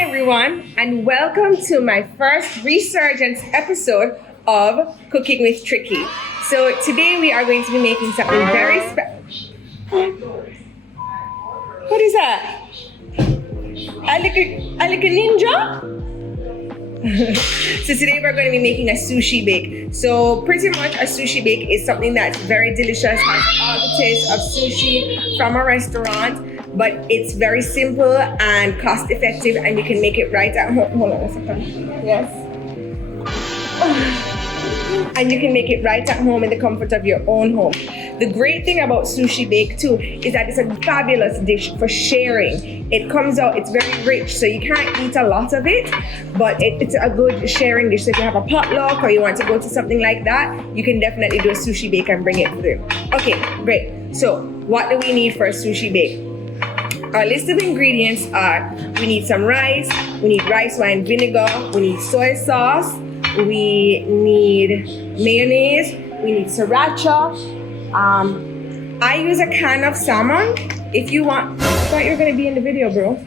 everyone, and welcome to my first resurgence episode of Cooking with Tricky. So today we are going to be making something very special. What is that? I like a ninja? So today we're going to be making a sushi bake. So pretty much a sushi bake is something that's very delicious, has all the taste of sushi from a restaurant, but it's very simple and cost effective, and you can make it right at home. Hold on a second. Yes. And you can make it right at home in the comfort of your own home. The great thing about Sushi Bake too is that it's a fabulous dish for sharing. It comes out, it's very rich, so you can't eat a lot of it, but it's a good sharing dish. So if you have a potluck or you want to go to something like that, you can definitely do a Sushi Bake and bring it through. Okay, great. So what do we need for a Sushi Bake? Our list of ingredients are, we need some rice, we need rice wine vinegar, we need soy sauce, we need mayonnaise, we need sriracha. I use a can of salmon. If you want, I thought you were gonna be in the video, bro.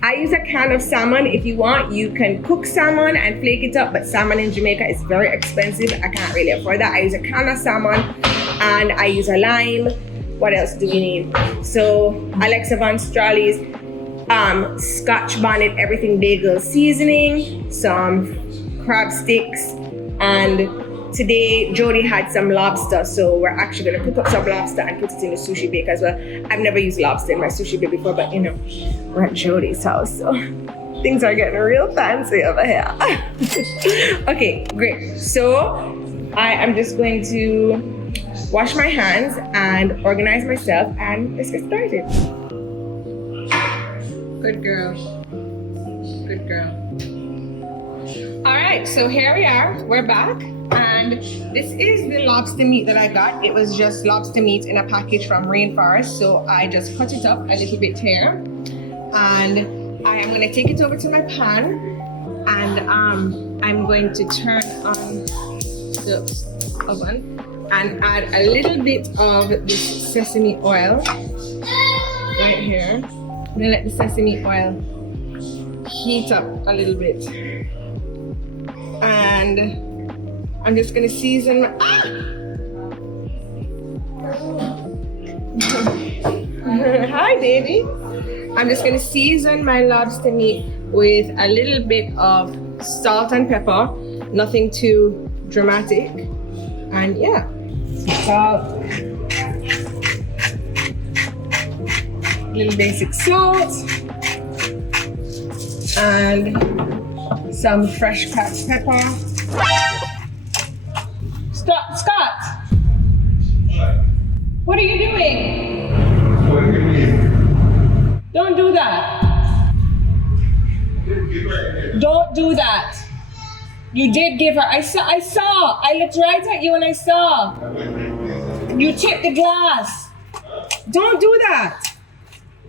I use a can of salmon. If you want, you can cook salmon and flake it up, but salmon in Jamaica is very expensive. I can't really afford that. I use a can of salmon and I use a lime. What else do we need? So Alexa Von Straley's scotch bonnet everything bagel seasoning, some crab sticks, and today Jodi had some lobster, so we're actually gonna cook up some lobster and put it in the sushi bake as well. I've never used lobster in my sushi bake before, but you know, we're at Jodi's house, so things are getting real fancy over here. Okay, great. So I am just going to wash my hands and organize myself, and let's get started. Good girl. Good girl. All right, so here we are. We're back, and this is the lobster meat that I got. It was just lobster meat in a package from Rainforest, so I just cut it up a little bit here, and I am going to take it over to my pan, and I'm going to turn on the oven and add a little bit of this sesame oil right here. I'm gonna let the sesame oil heat up a little bit, and I'm just gonna season Hi baby. I'm just gonna season my lobster meat with a little bit of salt and pepper, nothing too dramatic, and yeah, salt, little basic salt, and some fresh cracked pepper. Scott! What are you doing? Don't do that. Don't do that. You did give her. I saw. I looked right at you and I saw. You tipped the glass. Don't do that.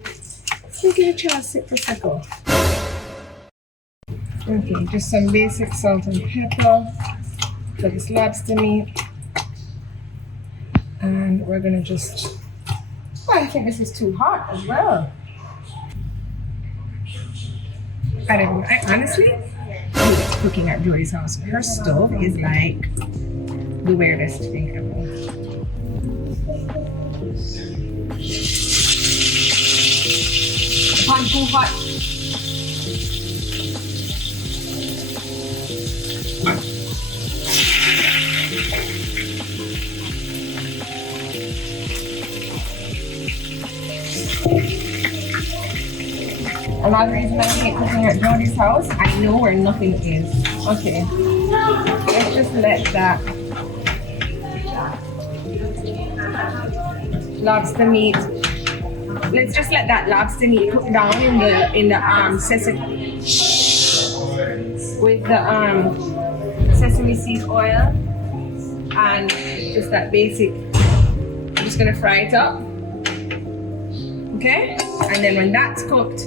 Let's give a child sit for a second. Okay, just some basic salt and pepper for this lobster meat. And we're gonna just, oh, I think this is too hot as well. I honestly hate cooking at Jodi's house. Her stove is like the weirdest thing ever. Pan too hot. Another reason I hate cooking at Jodi's house, I know where nothing is. Okay, let's just let that lobster meat. Let's just let that lobster meat cook down in the sesame with the sesame seed oil and just that basic. I'm just gonna fry it up. Okay, and then when that's cooked,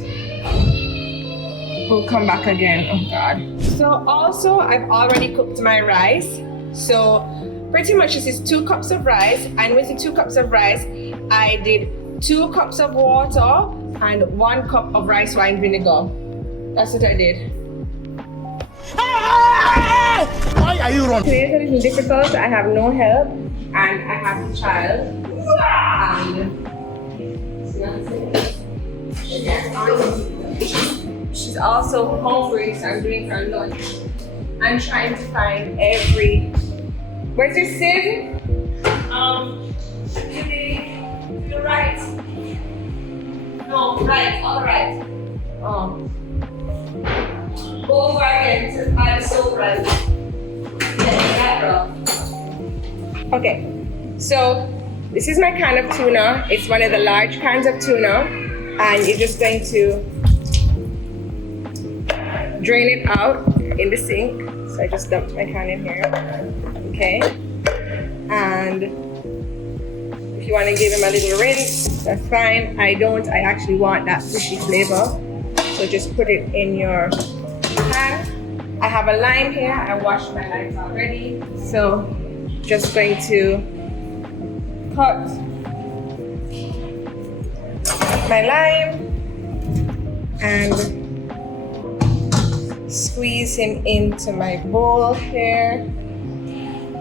we'll come back again. Oh God. So also I've already cooked my rice. So pretty much this is 2 cups of rice, and with the 2 cups of rice I did 2 cups of water and 1 cup of rice wine vinegar. That's what I did. Why are you running? Today is a little difficult. I have no help and I have a child. And she's also hungry, so I'm doing her lunch. I'm trying to find every. Where's your sieve? To the right. No, right, all right. Go over again to I'm so right. Okay, so this is my can of tuna. It's one of the large cans of tuna, and you're just going to drain it out in the sink. So I just dumped my can in here. Okay, and if you want to give him a little rinse, that's fine. I don't. I actually want that fishy flavor, so just put it in your pan. I have a lime here. I washed my limes already, so just going to cut my lime and squeeze him into my bowl here.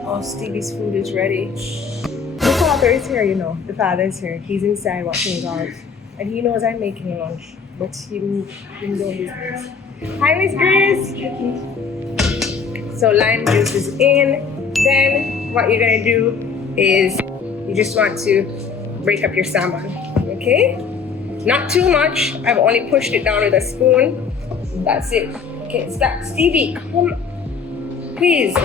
Oh, Stevie's food is ready. The father is here, you know. The father is here. He's inside watching golf, and he knows I'm making lunch, but he didn't know his business. Hi, Miss Grace. So lime juice is in. Then what you're gonna do is you just want to break up your salmon, okay? Not too much. I've only pushed it down with a spoon. That's it. Okay, stop. Stevie, come. Please.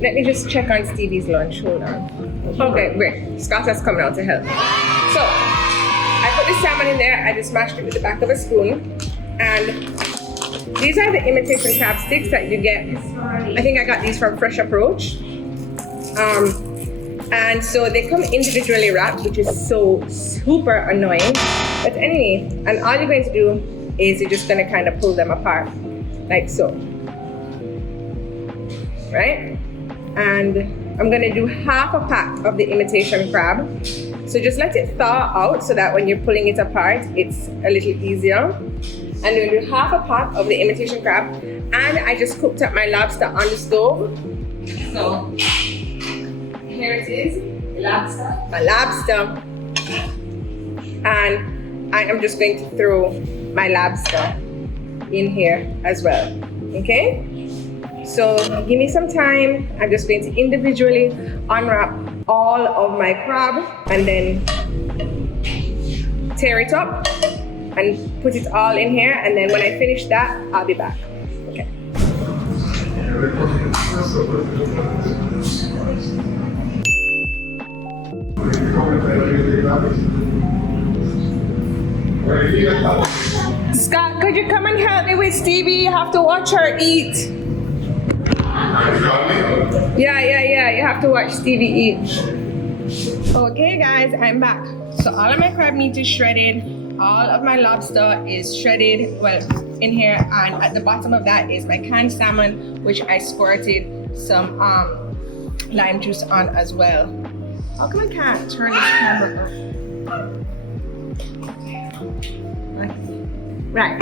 Let me just check on Stevie's lunch. Hold on. Okay, great. Scott has come out to help. So I put the salmon in there. I just mashed it with the back of a spoon. And these are the imitation crab sticks that you get. I think I got these from Fresh Approach. And so they come individually wrapped, which is so super annoying. But anyway, and all you're going to do is you're just going to kind of pull them apart, like so. Right? And I'm going to do half a pack of the imitation crab. So just let it thaw out so that when you're pulling it apart, it's a little easier. And I'm going to do half a pack of the imitation crab. And I just cooked up my lobster on the stove. So here it is, my lobster. And I am just going to throw my lobster in here as well, okay? So give me some time. I'm just going to individually unwrap all of my crab and then tear it up and put it all in here. And then when I finish that, I'll be back, okay? Scott, could you come and help me with Stevie? You have to watch her eat. Yeah. You have to watch Stevie eat. Okay, guys, I'm back. So all of my crab meat is shredded. All of my lobster is shredded, well, in here. And at the bottom of that is my canned salmon, which I squirted some lime juice on as well. How come I can't turn this camera on? Right.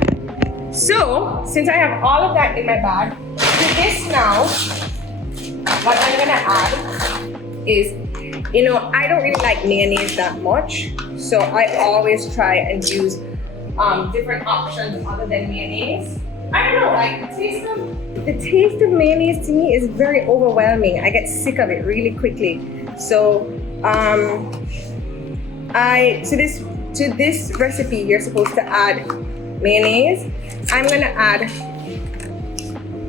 So, since I have all of that in my bag, to this now, what I'm gonna add is, you know, I don't really like mayonnaise that much, so I always try and use different options other than mayonnaise. I don't know, like the taste of mayonnaise to me is very overwhelming. I get sick of it really quickly. So, to this recipe, you're supposed to add mayonnaise. I'm gonna add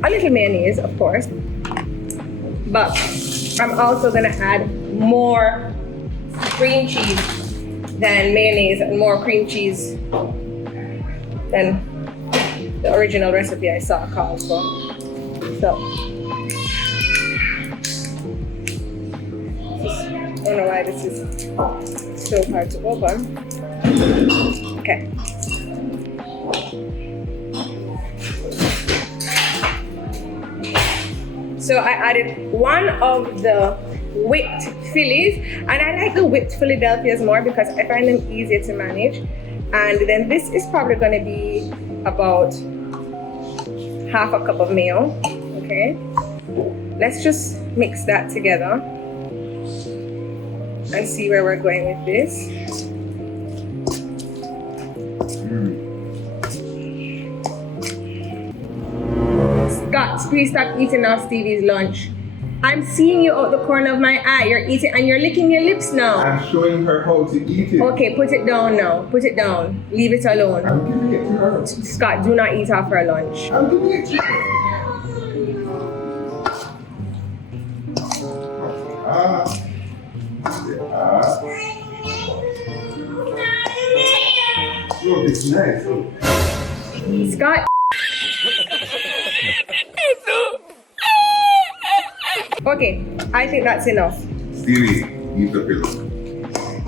a little mayonnaise, of course, but I'm also gonna add more cream cheese than mayonnaise and more cream cheese than the original recipe I saw called for. So, I don't know why this is so hard to open. Okay. So I added one of the whipped Phillies, and I like the whipped Philadelphias more because I find them easier to manage. And then this is probably going to be about half a cup of mayo. Okay, let's just mix that together and see where we're going with this. Scott, please stop eating off Stevie's lunch. I'm seeing you out the corner of my eye. You're eating and you're licking your lips now. I'm showing her how to eat it. Okay, put it down now. Put it down. Leave it alone. I'm giving it to her. Scott, do not eat off her lunch. I'm giving it to her. Look, it's nice. Scott. Okay, I think that's enough. Stevie, eat the pillow.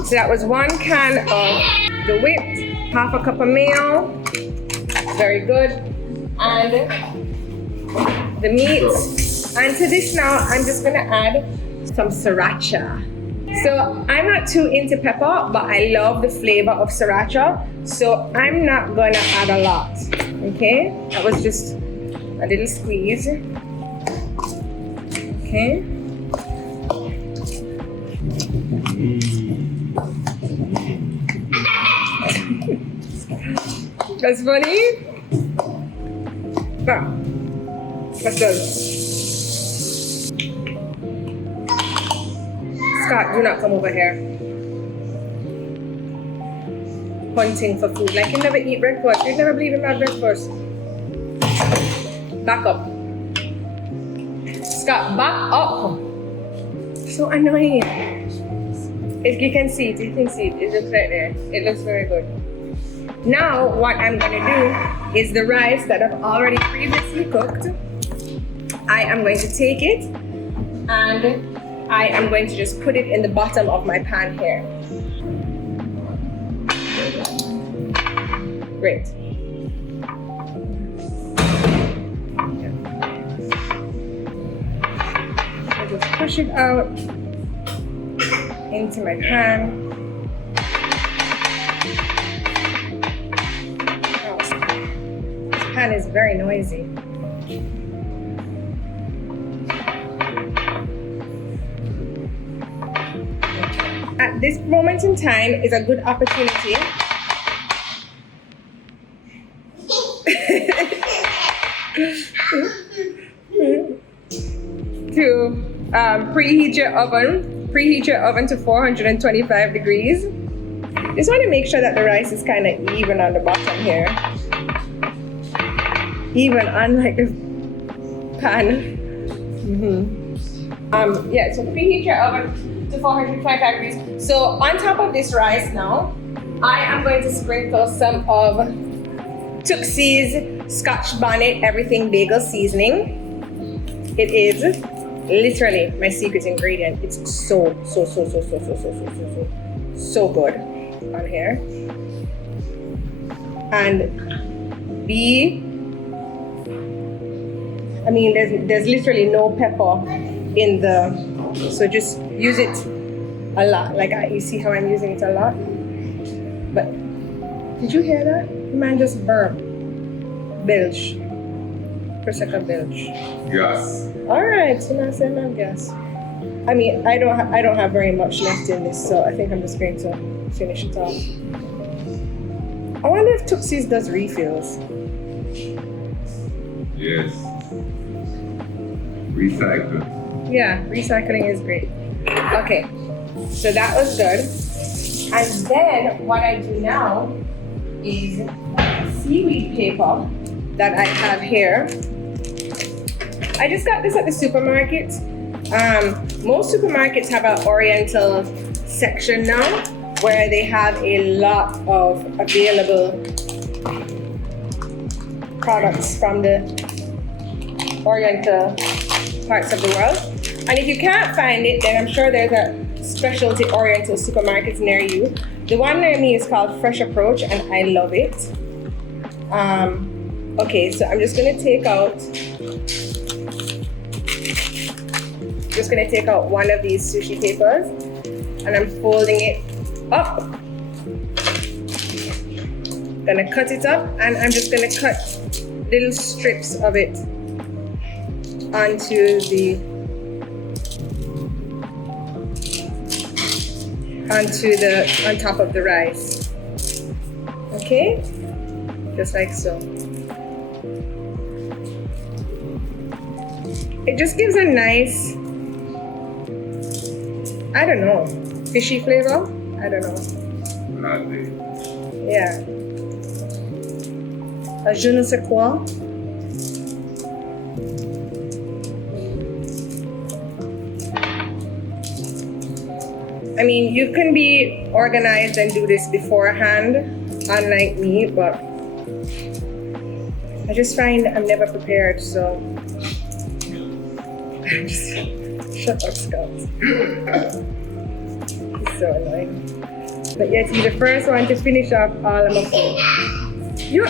So that was 1 can of the whipped, half a cup of mayo. Very good. And the meat. And to this now, I'm just gonna add some Saracha. So I'm not too into pepper, but I love the flavor of Saracha. So I'm not gonna add a lot, okay? That was just a little squeeze. Okay. That's funny. Now, let's go. Scott, do not come over here. Hunting for food. Like you never eat breakfast. You never believe in my breakfast. Back up. Scott, back up. So annoying. If you can see it, you can see it. It looks right there. It looks very good. Now, what I'm gonna do is the rice that I've already previously cooked. I am going to take it and I am going to just put it in the bottom of my pan here. Great. I just push it out into my pan. Oh, this pan is very noisy. At this moment in time is a good opportunity to preheat your oven to 425 degrees. Just want to make sure that the rice is kind of even on the bottom here, even unlike the pan. Yeah, so preheat your oven to 425 degrees. So on top of this rice now, I am going to sprinkle some of Tooksie's Scotch Bonnet Everything Bagel Seasoning. It is literally my secret ingredient. It's so good on here. And there's literally no pepper in the, so just use it a lot. Like you see how I'm using it a lot. But did you hear that? The man just burped. Belch. Per second belch. Yes. All right, so now I said no gas. I mean, I don't have very much left in this, so I think I'm just going to finish it off. I wonder if Tooksie's does refills. Yes. Recycle. Yeah, recycling is great. Okay, so that was good. And then what I do now is seaweed paper that I have here. I just got this at the supermarket. Most supermarkets have an Oriental section now where they have a lot of available products from the Oriental parts of the world. And if you can't find it, then I'm sure there's a specialty Oriental supermarkets near you. The one near me is called Fresh Approach and I love it. Okay, so I'm just gonna take out one of these sushi papers and I'm folding it up Gonna cut it up, and I'm just gonna cut little strips of it onto on top of the rice. Okay, just like so. It just gives a nice, I don't know, fishy flavor. I don't know. Yeah. A je ne sais quoi. I mean, you can be organized and do this beforehand, unlike me, but I just find I'm never prepared, so I'm just shut up, Scott. He's so annoying. But yes, he's the first one to finish off all of my food. You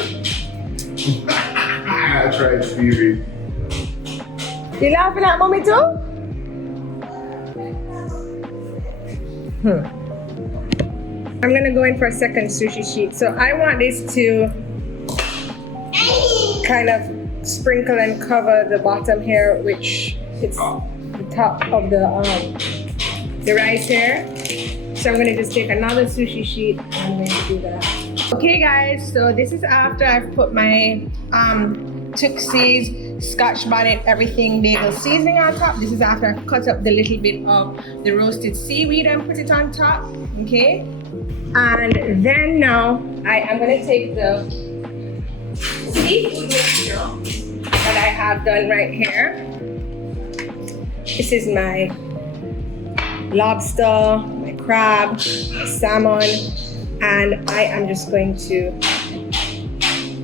I tried seaweed. You laughing at mommy too? I'm gonna go in for a second sushi sheet. So I want this to kind of sprinkle and cover the bottom here, which it's the top of the rice here. So I'm gonna just take another sushi sheet and I'm going to do that. Okay guys, so this is after I've put my Tooksie's scotch bonnet everything bagel seasoning on top. This is after I've cut up the little bit of the roasted seaweed and put it on top. Okay, and then now I am going to take the seafood mixture that I have done right here. This is my lobster, my crab, my salmon, and I am just going to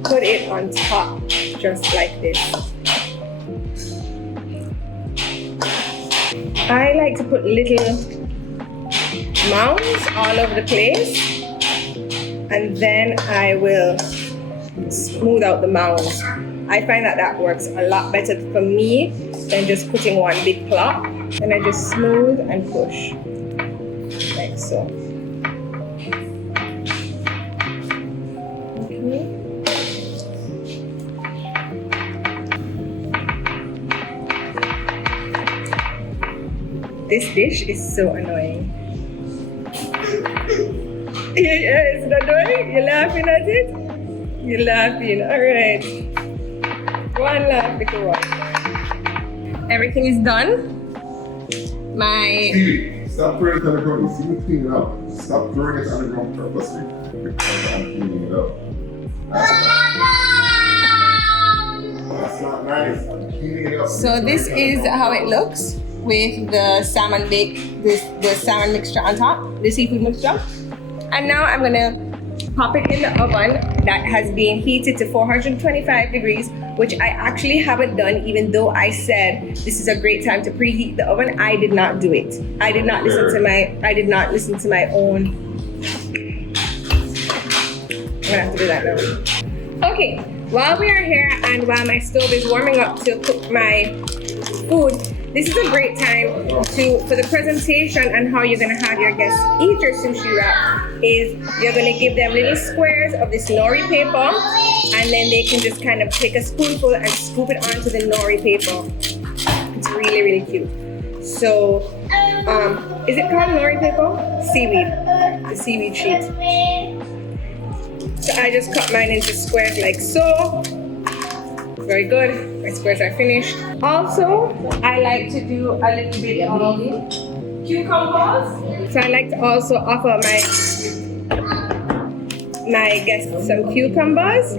put it on top just like this. I like to put little mounds all over the place, and then I will smooth out the mounds. I find that works a lot better for me than just putting one big plop. And I just smooth and push like so. Okay. This dish is so annoying. Yeah, it's annoying. You're laughing at it? You're laughing. All right. One laugh, little one. Everything is done. My Seaweed, stop throwing it on the ground. You see me clean it up. Stop throwing it on the ground purposely because I'm cleaning it up. That's not nice. I'm cleaning it up. So this is how it looks with the salmon bake, the salmon mixture on top, the seafood mixture. And now I'm gonna pop it in the oven that has been heated to 425 degrees, which I actually haven't done, even though I said this is a great time to preheat the oven. I did not do it. I did not listen to my own. I'm gonna have to do that now. Okay, while we are here and while my stove is warming up to cook my food, this is a great time for the presentation and how you're gonna have your guests eat your sushi wrap. Is you're gonna give them little squares of this nori paper, and then they can just kind of take a spoonful and scoop it onto the nori paper. It's really, really cute. So, is it called nori paper? Seaweed, the seaweed sheet. So I just cut mine into squares like so. Very good. My squares are finished. Also, I like to do a little bit of cucumbers. So I like to also offer my guests some cucumbers.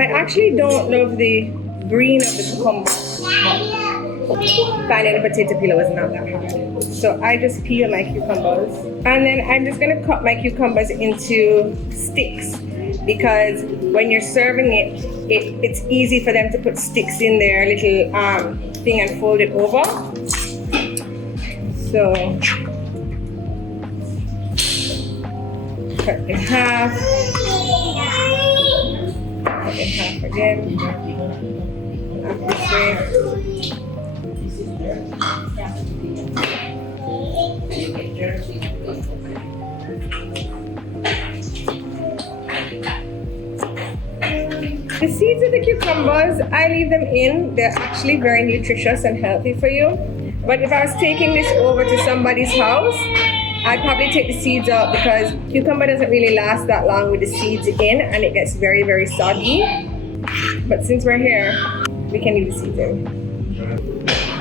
I actually don't love the green of the cucumber. Finding a potato peeler was not that hard. So I just peel my cucumbers. And then I'm just gonna cut my cucumbers into sticks, because when you're serving it, it's easy for them to put sticks in their little thing and fold it over. So cut in half. Cut in half again. Half this way. The seeds of the cucumbers, I leave them in. They're actually very nutritious and healthy for you. But if I was taking this over to somebody's house, I'd probably take the seeds out because cucumber doesn't really last that long with the seeds in and it gets very, very soggy. But since we're here, we can leave the seeds in.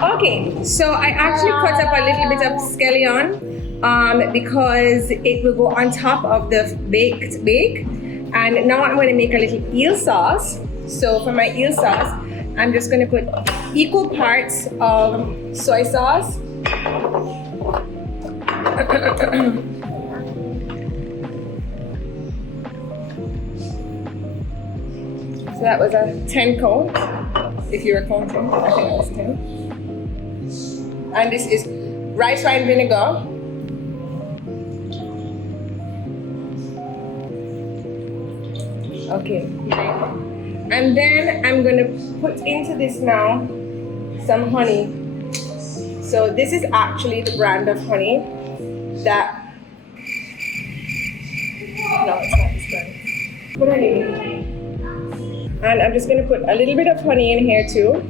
Okay, so I actually cut up a little bit of scallion because it will go on top of the baked bake. And now I'm going to make a little eel sauce. So for my eel sauce, I'm just going to put equal parts of soy sauce. So that was a 10 count, if you were counting. I think that was 10. And this is rice wine vinegar. Okay, and then I'm gonna put into this now some honey. So this is actually the brand of honey that, no, it's not this brand. Put honey in. And I'm just gonna put a little bit of honey in here too.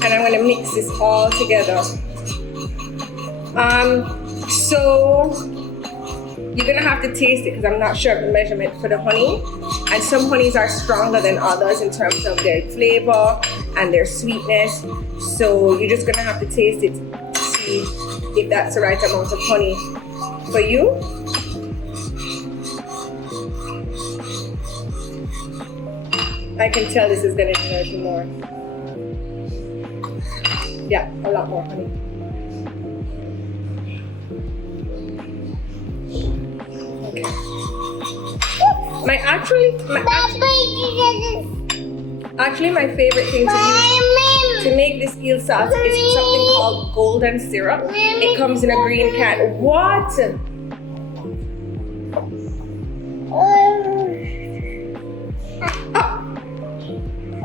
And I'm gonna mix this all together. So you're gonna have to taste it because I'm not sure of the measurement for the honey. And some honeys are stronger than others in terms of their flavor and their sweetness. So you're just gonna have to taste it to see if that's the right amount of honey for you. I can tell this is gonna need a little more. Yeah, a lot more honey. Okay. My favorite thing to use to make this eel sauce is something called golden syrup. It comes in a green can. What?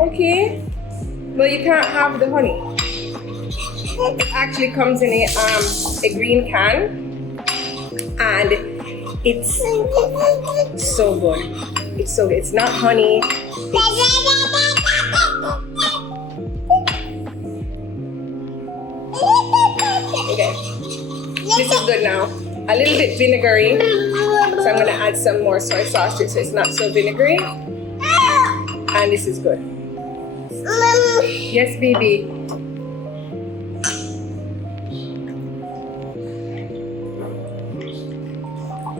Okay. Well, you can't have the honey. It actually comes in a green can, and it's so good. It's so good. It's not honey. Okay. This is good now. A little bit vinegary. So I'm gonna add some more soy sauce to it so it's not so vinegary. And this is good. Yes, baby.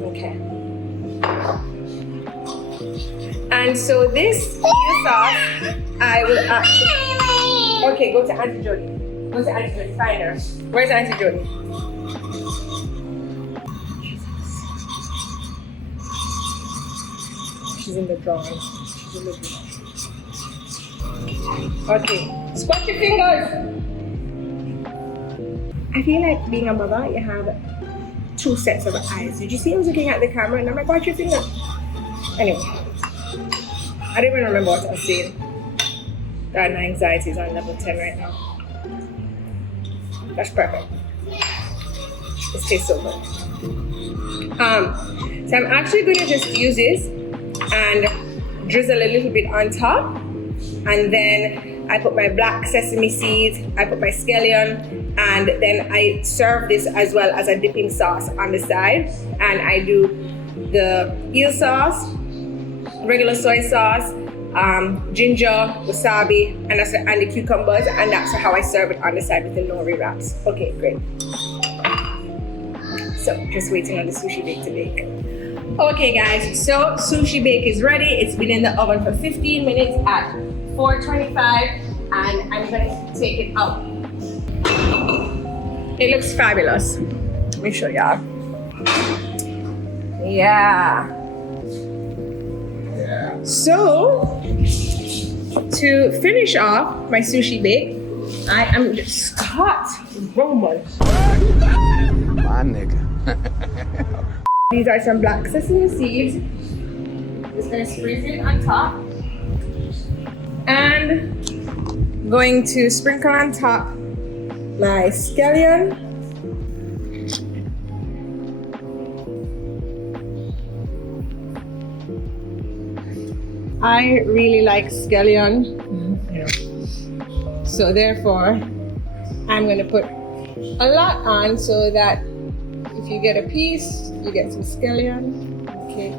Okay. And so this eel sauce, I will actually... Okay, go to Auntie Jodi. Go to Auntie Jodi, find her. Where's Auntie Jodi? She's in the drawing. She's in the drawing. Okay, squat your fingers. I feel like being a mother, you have two sets of eyes. Did you see I was looking at the camera and I'm like, watch your finger? Anyway, I don't even remember what I was saying. That anxiety is on level 10 right now. That's perfect. This tastes so good. So I'm actually going to just use this and drizzle a little bit on top. And then I put my black sesame seeds, I put my scallion, and then I serve this as well as a dipping sauce on the side. And I do the eel sauce, regular soy sauce, ginger, wasabi, and the cucumbers, and that's how I serve it on the side with the nori wraps. Okay, great. So just waiting on the sushi bake to bake. Okay guys, so sushi bake is ready. It's been in the oven for 15 minutes at 425, and I'm gonna take it out. It looks fabulous. Let me show y'all. Yeah. So, to finish off my sushi bake, I am just Scott Roman. My nigga. These are some black sesame seeds. Just gonna sprinkle it on top. And going to sprinkle on top my scallion. I really like scallion, so therefore I'm going to put a lot on so that if you get a piece, you get some scallion. Okay,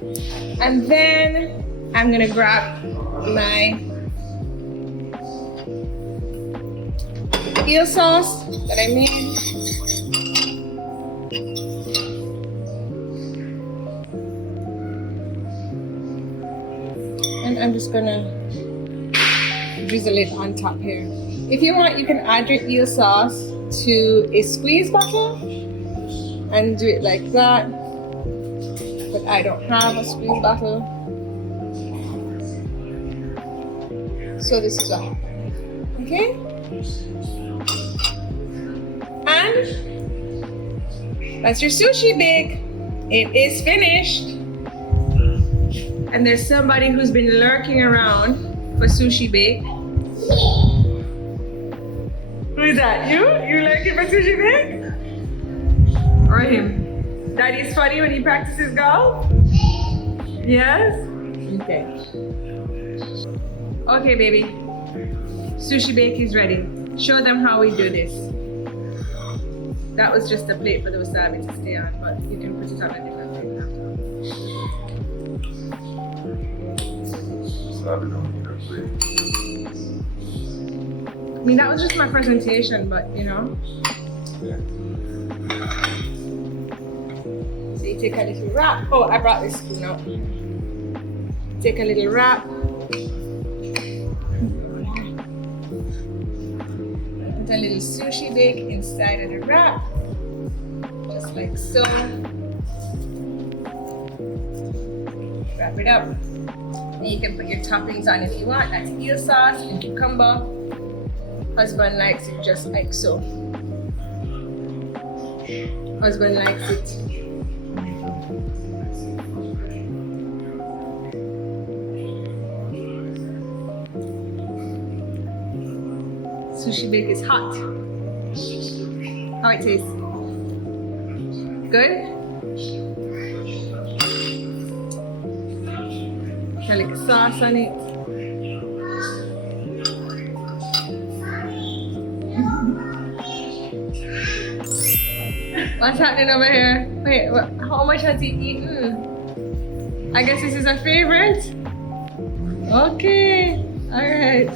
and then I'm going to grab my eel sauce that I made. And I'm just gonna drizzle it on top here. If you want, you can add your eel sauce to a squeeze bottle and do it like that. But I don't have a squeeze bottle. So this is what happened. Okay? And that's your sushi bake. It is finished. And there's somebody who's been lurking around for Sushi Bake. Who is that? You? You lurking for Sushi Bake? Or him? Daddy's funny when he practices golf? Yes? Okay. Okay, baby. Sushi Bake is ready. Show them how we do this. That was just a plate for the wasabi to stay on, but you can put it on a different plate now. Wasabi don't need a plate. I mean, that was just my presentation, but you know. Yeah. So you take a little wrap. Oh, I brought this spoon out. Take a little wrap. Put a little sushi bake inside of the wrap. Just like so. Wrap it up. And you can put your toppings on if you want. That's eel sauce and cucumber. Husband likes it just like so. Husband likes it. Sushi Bake is hot. How it tastes? Good? Garlic sauce on it. What's happening over here? Wait, how much has he eaten? I guess this is a favorite? Okay, alright.